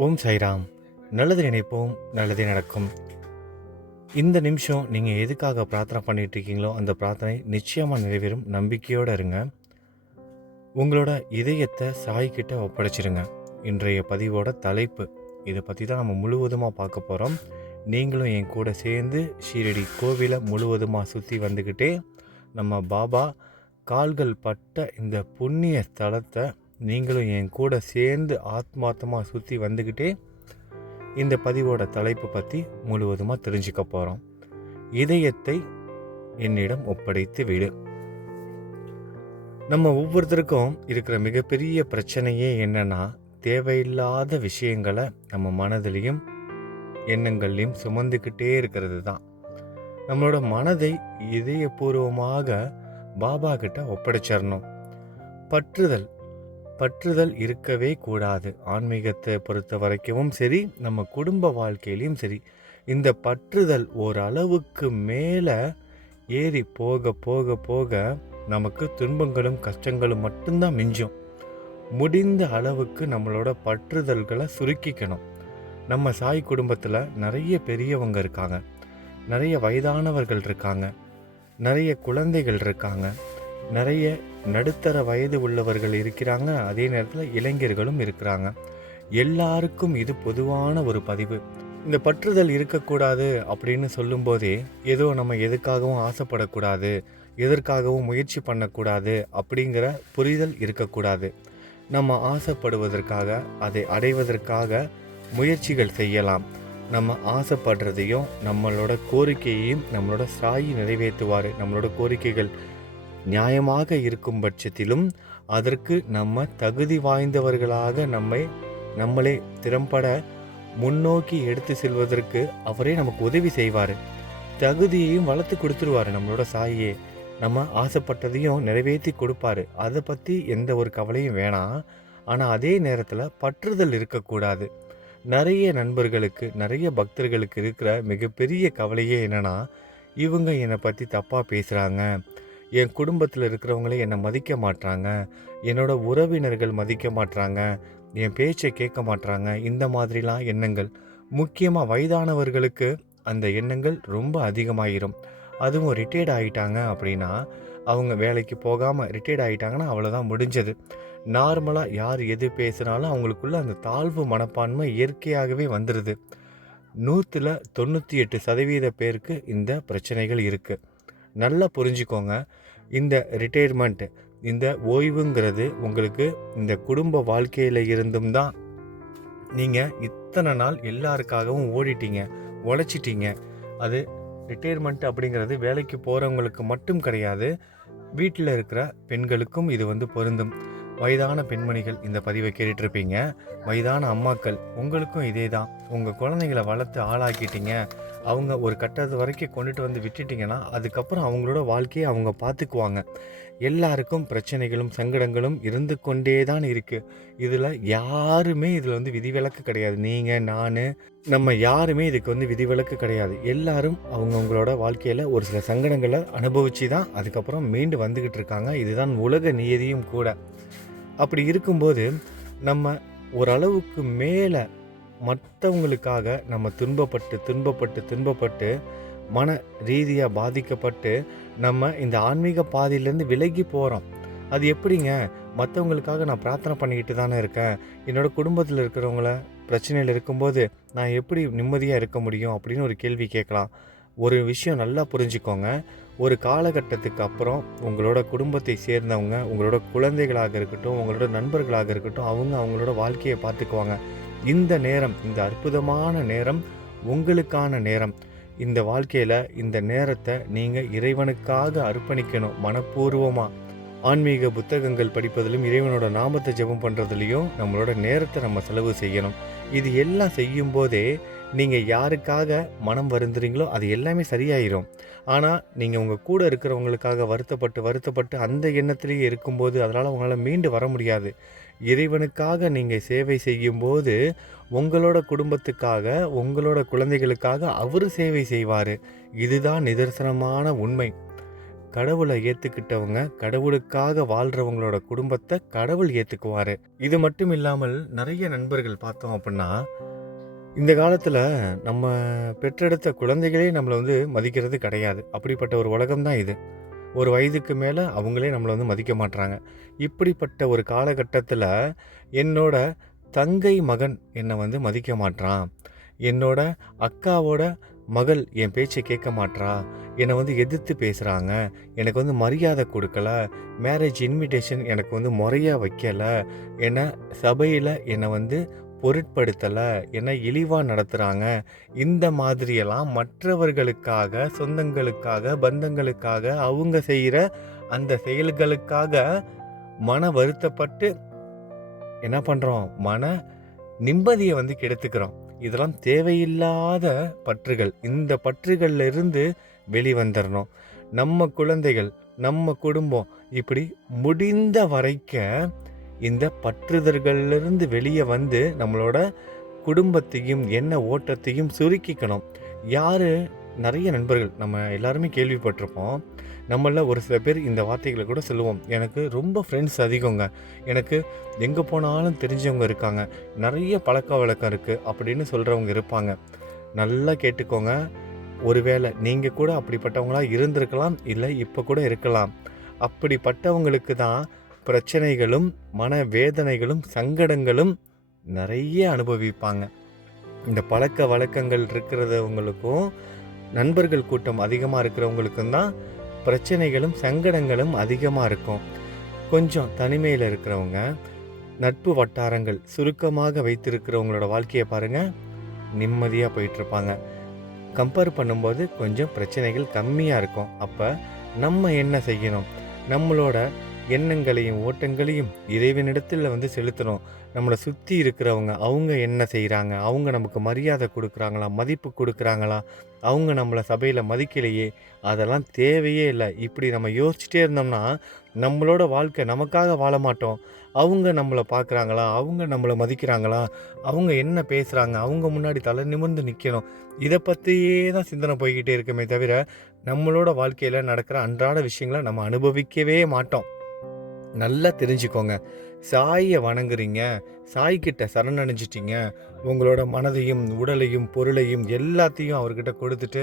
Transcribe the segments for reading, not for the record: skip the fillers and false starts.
ஓம் சாய்ராம். நல்லது நினைப்போம், நல்லதே நடக்கும். இந்த நிமிஷம் நீங்கள் எதுக்காக பிரார்த்தனை பண்ணிட்டு இருக்கீங்களோ அந்த பிரார்த்தனை நிச்சயமாக நிறைவேறும். நம்பிக்கையோடு இருங்க. உங்களோட இதயத்தை சாய்கிட்ட ஒப்படைச்சிருங்க. இன்றைய பதிவோட தலைப்பு இதை பற்றி தான் நம்ம முழுவதுமாக பார்க்க போகிறோம். நீங்களும் என் கூட சேர்ந்து ஷீரடி கோவிலை முழுவதுமாக சுற்றி வந்துக்கிட்டே நம்ம பாபா கால்கள் பட்ட இந்த புண்ணிய ஸ்தலத்தை நீங்களும் என் கூட சேர்ந்து ஆத்மார்த்தமாக சுற்றி வந்துக்கிட்டே இந்த பதிவோட தலைப்பு பற்றி முழுவதுமாக தெரிஞ்சுக்க போகிறோம். இதயத்தை என்னிடம் ஒப்படைத்து விடு. நம்ம ஒவ்வொருத்தருக்கும் இருக்கிற மிகப்பெரிய பிரச்சனையே என்னன்னா, தேவையில்லாத விஷயங்களை நம்ம மனதிலையும் எண்ணங்கள்லையும் சுமந்துக்கிட்டே இருக்கிறது தான். நம்மளோட மனதை இதயபூர்வமாக பாபா கிட்ட ஒப்படைச்சிடணும். பற்றுதல் இருக்கவே கூடாது. ஆன்மீகத்தை பொறுத்த வரைக்கும் சரி, நம்ம குடும்ப வாழ்க்கையிலையும் சரி, இந்த பற்றுதல் ஓரளவுக்கு மேலே ஏறி போக போக போக நமக்கு துன்பங்களும் கஷ்டங்களும் மட்டும்தான் மிஞ்சும். முடிந்த அளவுக்கு நம்மளோட பற்றுதல்களை சுருக்கிக்கணும். நம்ம சாய் குடும்பத்தில் நிறைய பெரியவங்க இருக்காங்க, நிறைய வயதானவர்கள் இருக்காங்க, நிறைய குழந்தைகள் இருக்காங்க, நிறைய நடுத்தர வயது உள்ளவர்கள் இருக்கிறாங்க, அதே நேரத்தில் இளைஞர்களும் இருக்கிறாங்க. எல்லாருக்கும் இது பொதுவான ஒரு பதிவு. இந்த பற்றுதல் இருக்கக்கூடாது அப்படின்னு சொல்லும்போதே ஏதோ நம்ம எதுக்காகவும் ஆசைப்படக்கூடாது, எதற்காகவும் முயற்சி பண்ணக்கூடாது அப்படிங்கிற புரிதல் இருக்கக்கூடாது. நம்ம ஆசைப்படுவதற்காக, அதை அடைவதற்காக முயற்சிகள் செய்யலாம். நம்ம ஆசைப்படுறதையும் நம்மளோட கோரிக்கையையும் நம்மளோட சாயி நிறைவேற்றுவார். நம்மளோட கோரிக்கைகள் நியாயமாக இருக்கும் பட்சத்திலும் அதற்கு நம்ம தகுதி வாய்ந்தவர்களாக நம்மளே திறம்பட முன்னோக்கி எடுத்து செல்வதற்கு அவரே நமக்கு உதவி செய்வார். தகுதியையும் வளர்த்து கொடுத்துருவார் நம்மளோட சாயே. நம்ம ஆசைப்பட்டதையும் நிறைவேற்றி கொடுப்பாரு. அதை பற்றி எந்த ஒரு கவலையும் வேணாம். ஆனால் அதே நேரத்தில் பற்றுதல் இருக்கக்கூடாது. நிறைய நண்பர்களுக்கு, நிறைய பக்தர்களுக்கு இருக்கிற மிகப்பெரிய கவலையே என்னென்னா, இவங்க என்னை பற்றி தப்பாக பேசுகிறாங்க, என் குடும்பத்தில் இருக்கிறவங்களே என்னை மதிக்க மாட்டாங்க, என்னோட உறவினர்கள் மதிக்க மாட்டாங்க, என் பேச்சை கேட்க மாட்டாங்க. இந்த மாதிரிலாம் எண்ணங்கள், முக்கியமாக வயதானவர்களுக்கு அந்த எண்ணங்கள் ரொம்ப அதிகமாகிரும். அதுவும் ரிட்டையர்ட் ஆகிட்டாங்க அப்படின்னா, அவங்க வேலைக்கு போகாமல் ரிட்டையர்ட் ஆகிட்டாங்கன்னா அவ்வளோதான், முடிஞ்சது. நார்மலாக யார் எது பேசுனாலும் அவங்களுக்குள்ள அந்த தாழ்வு மனப்பான்மை இயற்கையாகவே வந்துடுது. 98% பேருக்கு இந்த பிரச்சனைகள் இருக்குது. நல்லா புரிஞ்சுக்கோங்க. இந்த ரிட்டையர்மெண்ட், இந்த ஓய்வுங்கிறது உங்களுக்கு இந்த குடும்ப வாழ்க்கையில் இருந்தும் தான். நீங்கள் இத்தனை நாள் எல்லாருக்காகவும் ஓடிட்டீங்க, உழைச்சிட்டீங்க. அது ரிட்டையர்மெண்ட் அப்படிங்கிறது வேலைக்கு போகிறவங்களுக்கு மட்டும் கிடையாது, வீட்டில் இருக்கிற பெண்களுக்கும் இது பொருந்தும். வயதான பெண்மணிகள் இந்த பதிவை கேட்டுட்ருப்பீங்க. வயதான அம்மாக்கள், உங்களுக்கும் இதே தான். உங்கள் குழந்தைங்களை வளர்த்து ஆளாக்கிட்டீங்க, அவங்க ஒரு கட்டத்து வரைக்கும் கொண்டுட்டு வந்து விட்டுட்டிங்கன்னா அதுக்கப்புறம் அவங்களோட வாழ்க்கையை அவங்க பார்த்துக்குவாங்க. எல்லாருக்கும் பிரச்சனைகளும் சங்கடங்களும் இருந்து கொண்டே தான் இருக்குது. இதில் யாருமே இதில் விதிவிலக்கு கிடையாது. நீங்கள், நான், நம்ம யாருமே இதுக்கு விதிவிலக்கு கிடையாது. எல்லாரும் அவங்கவுங்களோட வாழ்க்கையில் ஒரு சில சங்கடங்களை அனுபவித்து தான் அதுக்கப்புறம் மீண்டு வந்துக்கிட்டு இருக்காங்க. இதுதான் உலக நியதியும் கூட. அப்படி இருக்கும்போது நம்ம ஓரளவுக்கு மேலே மற்றவங்களுக்காக நம்ம துன்பப்பட்டு மன ரீதியாக பாதிக்கப்பட்டு நம்ம இந்த ஆன்மீக பாதையிலேருந்து விலகி போகிறோம். அது எப்படிங்க? மற்றவங்களுக்காக நான் பிரார்த்தனை பண்ணிக்கிட்டு தானே இருக்கேன். என்னோடய குடும்பத்தில் இருக்கிறவங்கள பிரச்சனையில் இருக்கும்போது நான் எப்படி நிம்மதியாக இருக்க முடியும் அப்படின்னு ஒரு கேள்வி கேட்கலாம். ஒரு விஷயம் நல்லா புரிஞ்சுக்கோங்க. ஒரு காலகட்டத்துக்கு அப்புறம் உங்களோட குடும்பத்தை சேர்ந்தவங்க, உங்களோட குழந்தைகளாக இருக்கட்டும், உங்களோட நண்பர்களாக இருக்கட்டும், அவங்களோட வாழ்க்கையை பார்த்துக்குவாங்க. இந்த நேரம், இந்த அற்புதமான நேரம் உங்களுக்கான நேரம். இந்த வாழ்க்கையில் இந்த நேரத்தை நீங்கள் இறைவனுக்காக அர்ப்பணிக்கணும். மனப்பூர்வமாக ஆன்மீக புத்தகங்கள் படிப்பதிலும், இறைவனோட நாமத்தை ஜெபம் பண்ணுறதுலையும் நம்மளோட நேரத்தை நம்ம செலவு செய்யணும். இது எல்லாம் செய்யும்போதே நீங்கள் யாருக்காக மனம் வருந்துறீங்களோ அது எல்லாமே சரியாயிரும். ஆனால் நீங்கள் உங்கள் கூட இருக்கிறவங்களுக்காக வருத்தப்பட்டு அந்த எண்ணத்திலேயே இருக்கும்போது அதனால் அவங்களால மீண்டு வர முடியாது. இறைவனுக்காக நீங்கள் சேவை செய்யும்போது உங்களோட குடும்பத்துக்காக, உங்களோட குழந்தைகளுக்காக அவர் சேவை செய்வார். இதுதான் நிதர்சனமான உண்மை. கடவுளை ஏற்றுக்கிட்டவங்க, கடவுளுக்காக வாழ்கிறவங்களோட குடும்பத்தை கடவுள் ஏற்றுக்குவார். இது மட்டும் இல்லாமல் நிறைய நண்பர்கள் பார்த்தோம் அப்படின்னா, இந்த காலத்தில் நம்ம பெற்றெடுத்த குழந்தைகளே நம்மளை மதிக்கிறது கிடையாது. அப்படிப்பட்ட ஒரு உலகம் தான் இது. ஒரு வயதுக்கு மேலே அவங்களே நம்மளை மதிக்க மாட்றாங்க. இப்படிப்பட்ட ஒரு காலகட்டத்தில் என்னோட தங்கை மகன் என்னை மதிக்க மாட்றான், என்னோட அக்காவோட மகள் என் பேச்சை கேட்க மாட்றா, என்னை எதிர்த்து பேசுகிறாங்க, எனக்கு மரியாதை கொடுக்கல, மேரேஜ் இன்விடேஷன் எனக்கு முறையாக வைக்கலை, என்னை சபையில் என்னை பொருட்படுத்தலை, என்னை இழிவாக நடத்துகிறாங்க. இந்த மாதிரியெல்லாம் மற்றவர்களுக்காக, சொந்தங்களுக்காக, பந்தங்களுக்காக அவங்க செய்கிற அந்த செயல்களுக்காக மன வருத்தப்பட்டு என்ன பண்ணுறோம், மன நிம்மதியை கெடுத்துக்கிறோம். இதெல்லாம் தேவையில்லாத பற்றுகள். இந்த பற்றுகள்ல இருந்து வெளிவந்துடணும். நம்ம குழந்தைகள், நம்ம குடும்பம், இப்படி முடிந்த வரைக்க இந்த பற்றுதல்களிலிருந்து வெளியே வந்து நம்மளோட குடும்பத்தையும் எண்ண ஓட்டத்தையும் சுருக்கிக்கணும். நிறைய நண்பர்கள் நம்ம எல்லாருமே கேள்விப்பட்டிருப்போம். நம்மள ஒரு சில பேர் இந்த வார்த்தைகளை கூட சொல்லுவோம், எனக்கு ரொம்ப ஃப்ரெண்ட்ஸ் அதிகங்க, எனக்கு எங்கே போனாலும் தெரிஞ்சவங்க இருக்காங்க, நிறைய பழக்க வழக்கம் இருக்குது அப்படின்னு சொல்கிறவங்க இருப்பாங்க. நல்லா கேட்டுக்கோங்க. ஒருவேளை நீங்கள் கூட அப்படிப்பட்டவங்களாக இருந்திருக்கலாம், இல்லை இப்போ கூட இருக்கலாம். அப்படிப்பட்டவங்களுக்கு தான் பிரச்சனைகளும் மன வேதனைகளும் சங்கடங்களும் நிறைய அனுபவிப்பாங்க. இந்த பழக்க வழக்கங்கள் இருக்கிறவங்களுக்கும் நண்பர்கள் கூட்டம் அதிகமாக இருக்கிறவங்களுக்கும் தான் பிரச்சனைகளும் சங்கடங்களும் அதிகமாக இருக்கும். கொஞ்சம் தனிமையில் இருக்கிறவங்க, நட்பு வட்டாரங்கள் சுருக்கமாக வைத்திருக்கிறவங்களோட வாழ்க்கையை பாருங்கள், நிம்மதியாக போயிட்டுருப்பாங்க. கம்பேர் பண்ணும்போது கொஞ்சம் பிரச்சனைகள் கம்மியாக இருக்கும். அப்போ நம்ம என்ன செய்யணும், நம்மளோட எண்ணங்களையும் ஓட்டங்களையும் இறைவனிடத்தில் செலுத்தணும். நம்மளை சுற்றி இருக்கிறவங்க அவங்க என்ன செய்கிறாங்க, அவங்க நமக்கு மரியாதை கொடுக்குறாங்களா, மதிப்பு கொடுக்குறாங்களா, அவங்க நம்மளை சபையில் மதிக்கலையே, அதெல்லாம் தேவையே இல்லை. இப்படி நம்ம யோசிச்சுட்டே இருந்தோம்னா நம்மளோட வாழ்க்கை நமக்காக வாழ மாட்டோம். அவங்க நம்மளை பார்க்குறாங்களா, அவங்க நம்மளை மதிக்கிறாங்களா, அவங்க என்ன பேசுகிறாங்க, அவங்க முன்னாடி தலை நிமிர்ந்து நிற்கணும், இதை பற்றியே தான் சிந்தனை போய்கிட்டே இருக்குமே தவிர நம்மளோட வாழ்க்கையில் நடக்கிற அன்றாட விஷயங்களை நம்ம அனுபவிக்கவே மாட்டோம். நல்லா தெரிஞ்சுக்கோங்க. சாயை வணங்குறீங்க, சாய்கிட்ட சரணடைஞ்சிட்டிங்க, உங்களோட மனதையும் உடலையும் பொருளையும் எல்லாத்தையும் அவர்கிட்ட கொடுத்துட்டு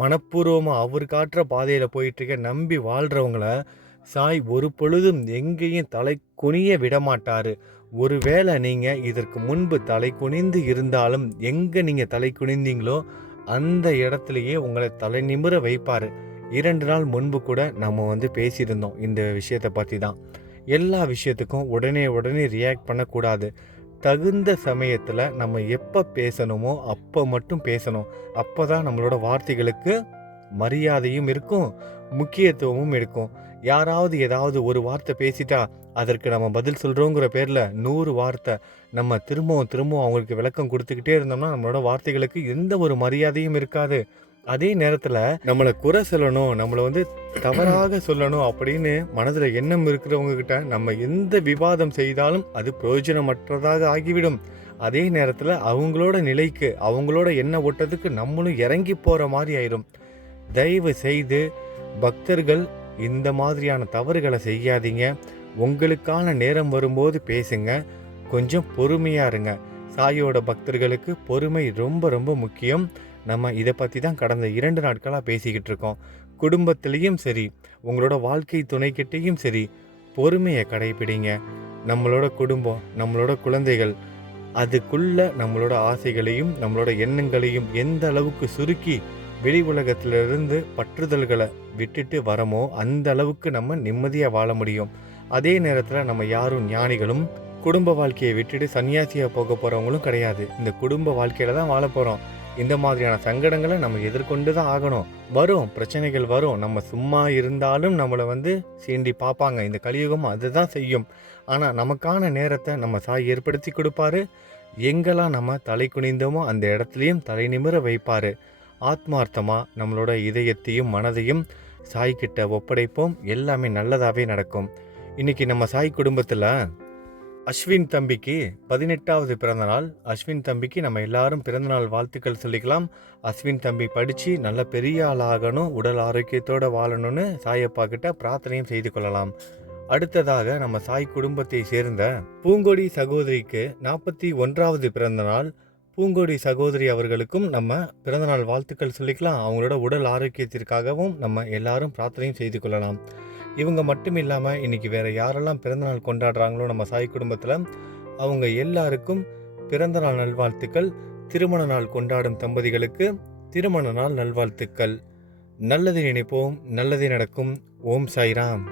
மனப்பூர்வமாக அவர் காட்டுற பாதையில் போயிட்டுருக்க நம்பி வாழ்கிறவங்கள சாய் ஒரு பொழுதும் எங்கேயும் தலை குனிய விடமாட்டார். ஒருவேளை நீங்கள் இதற்கு முன்பு தலை குனிந்து இருந்தாலும் எங்கே நீங்கள் தலை குனிந்தீங்களோ அந்த இடத்துலையே உங்களை தலை நிமிர வைப்பார். 2 நாள் முன்பு கூட நம்ம பேசியிருந்தோம் இந்த விஷயத்தை பற்றி தான். எல்லா விஷயத்துக்கும் உடனே ரியாக்ட் பண்ணக்கூடாது. தகுந்த சமயத்தில் நம்ம எப்போ பேசணுமோ அப்போ மட்டும் பேசணும். அப்போ தான் நம்மளோட வார்த்தைகளுக்கு மரியாதையும் இருக்கும், முக்கியத்துவமும் இருக்கும். யாராவது ஏதாவது ஒரு வார்த்தை பேசிட்டா அதற்கு நம்ம பதில் சொல்கிறோங்கிற பேரில் 100 வார்த்தை நம்ம திரும்பவும் அவங்களுக்கு விளக்கம் கொடுத்துக்கிட்டே இருந்தோம்னா நம்மளோட வார்த்தைகளுக்கு எந்த ஒரு மரியாதையும் இருக்காது. அதே நேரத்தில் நம்மளை குறை சொல்லணும், நம்மளை தவறாக சொல்லணும் அப்படின்னு மனதில் எண்ணம் இருக்கிறவங்க கிட்ட நம்ம எந்த விவாதம் செய்தாலும் அது பிரயோஜனமற்றதாக ஆகிவிடும். அதே நேரத்தில் அவங்களோட நிலைக்கு, அவங்களோட எண்ண ஓட்டத்துக்கு நம்மளும் இறங்கி போகிற மாதிரி ஆயிடும். தயவு செய்து பக்தர்கள் இந்த மாதிரியான தவறுகளை செய்யாதீங்க. உங்களுக்கான நேரம் வரும்போது பேசுங்க, கொஞ்சம் பொறுமையாக இருங்க. சாயோட பக்தர்களுக்கு பொறுமை ரொம்ப ரொம்ப முக்கியம். நம்ம இதை பற்றி தான் கடந்த 2 நாட்களாக பேசிக்கிட்டு இருக்கோம். குடும்பத்திலையும் சரி, உங்களோட வாழ்க்கை துணைக்கிட்டையும் சரி, பொறுமையை கடைபிடிங்க. நம்மளோட குடும்பம், நம்மளோட குழந்தைகள், அதுக்குள்ள நம்மளோட ஆசைகளையும் நம்மளோட எண்ணங்களையும் எந்த அளவுக்கு சுருக்கி வெளி உலகத்திலிருந்து பற்றுதல்களை விட்டுட்டு வரமோ அந்த அளவுக்கு நம்ம நிம்மதியாக வாழ முடியும். அதே நேரத்தில் நம்ம யாரும் ஞானிகளும் குடும்ப வாழ்க்கையை விட்டுட்டு சன்னியாசியாக போக போகிறவங்களும் கிடையாது. இந்த குடும்ப வாழ்க்கையில் தான் வாழ போகிறோம். இந்த மாதிரியான சங்கடங்களை நம்ம எதிர்கொண்டு தான் ஆகணும். வரும் பிரச்சனைகள் வரும். நம்ம சும்மா இருந்தாலும் நம்மளை சீண்டி பார்ப்பாங்க. இந்த கலியுகம் அதுதான் செய்யும். ஆனால் நமக்கான நேரத்தை நம்ம சாய் ஏற்படுத்தி கொடுப்பாரு. எங்கெல்லாம் நம்ம தலை குனிந்தோமோ அந்த இடத்துலையும் தலை நிமிர வைப்பார். ஆத்மார்த்தமாக நம்மளோட இதயத்தையும் மனதையும் சாய்கிட்ட ஒப்படைப்போம். எல்லாமே நல்லதாகவே நடக்கும். இன்றைக்கி நம்ம சாய் குடும்பத்தில் அஸ்வின் தம்பிக்கு 18வது பிறந்தநாள். அஸ்வின் தம்பிக்கு நம்ம எல்லாரும் பிறந்தநாள் வாழ்த்துக்கள் சொல்லிக்கலாம். அஸ்வின் தம்பி படித்து நல்ல பெரிய ஆளாகணும், உடல் ஆரோக்கியத்தோடு வாழணும்னு சாயப்பா கிட்ட பிரார்த்தனையும் செய்து கொள்ளலாம். அடுத்ததாக நம்ம சாய் குடும்பத்தை சேர்ந்த பூங்கொடி சகோதரிக்கு 41வது பிறந்தநாள். பூங்கொடி சகோதரி அவர்களுக்கும் நம்ம பிறந்தநாள் வாழ்த்துக்கள் சொல்லிக்கலாம். அவங்களோட உடல் ஆரோக்கியத்திற்காகவும் நம்ம எல்லாரும் பிரார்த்தனையும் செய்து கொள்ளலாம். இவங்க மட்டும் இல்லாமல் இன்றைக்கி வேறு யாரெல்லாம் பிறந்தநாள் கொண்டாடுறாங்களோ நம்ம சாய் குடும்பத்தில், அவங்க எல்லாருக்கும் பிறந்தநாள் நல்வாழ்த்துக்கள். திருமண நாள் கொண்டாடும் தம்பதிகளுக்கு திருமண நாள் நல்வாழ்த்துக்கள். நல்லதை நினைப்போம், நல்லதே நடக்கும். ஓம் சாய்ராம்.